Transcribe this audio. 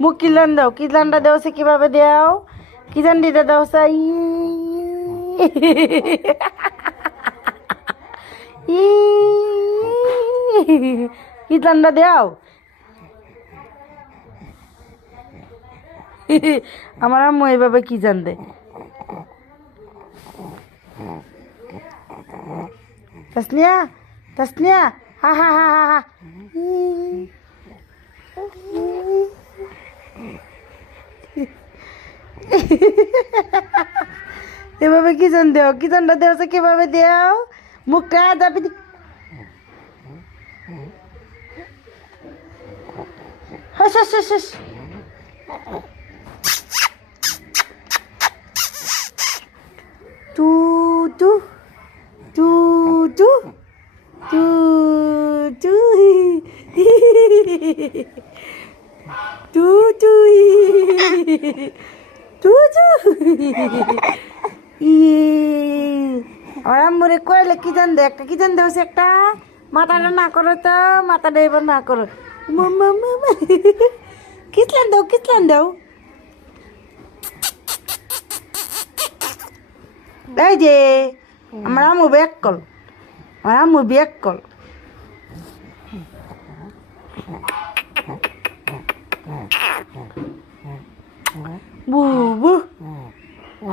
মুখ কিলান দাও, কিলানটা দেও সে কিভাবে দেও, কিলান দিতে দাও সাই কিলানটা দেও। আমার আম্মু এইভাবে কি জানতে। তাসনিয়া, তাসনিয়া, হা হা হা হা হা। এভাবে কি জান দেও, কি জানটা দেও সে কিভাবে দেও, মুখটা দাবি। হাস হাস হাস হাস। টু টু টু টু টু টু টু টু টু টু। আমার আম্মুরে কইলে কি জান দে, একটা কি জান দেবো একটা, মাথাটা না করো তো, মাথাটা এবার না করো। কিসলেন দাও, কিসলেন দাও। এই যে আমার আম্মু ব্যাক কল, আমার আম্মু ব্যাক কল। বুবু